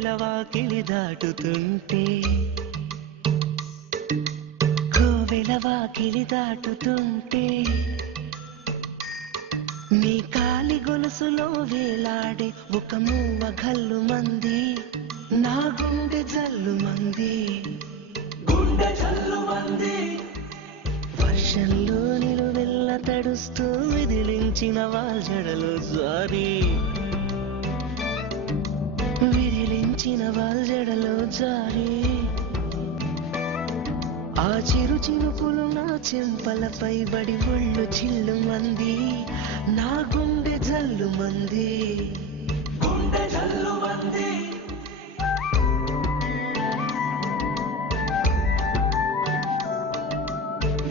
కోవెల వాకిలి దాటుతుంటే కోవెల వాకిలి దాటుతుంటే నీ కాలి గొలుసులో వేలాడే ఒక మూవ గల్లు మంది నా గుండె జల్లు మంది గుండె జల్లు మంది వర్షంలో నిలువెల్ల తడుస్తూ విదిలించిన వాల్జడలో జారి విదిలించిన వాల్జడలో జారి ఆ చిరు చిరుపులు నా చెంపలపై బడి ఒళ్ళు చిల్లు మంది నా గుండె జల్లు మంది గుండె జల్లు మంది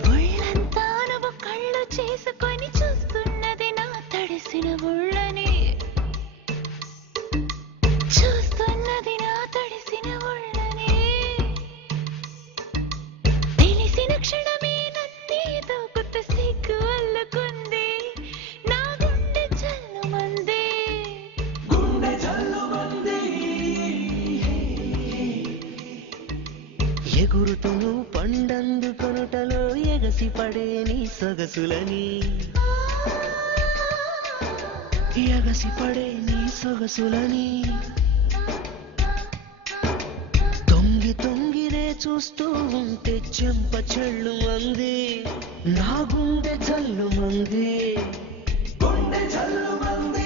ఒళ్ళంతా నువ్వు కళ్ళు చేసుకొని చూస్తున్నది నా తడిసిన ఒళ్ళని చూస్తున్నది నా తడిసిన ఒళ్ళని తెలిసిన క్షణమే నన్నేదో కొత్త సిగ్గు అల్లుకుంది నా గుండె జల్లు మంది గుండె జల్లు మంది ఎగురుతును పండందుకొనుటలో ఎగసి పడే నీ సొగసులని ఎగసి పడే నీ సొగసులని తొంగి తొంగిరే చూస్తూ ఉంటే చెంప చెళ్ళు మంది నా గుండె జల్లు మంది గుండె జల్లు మంది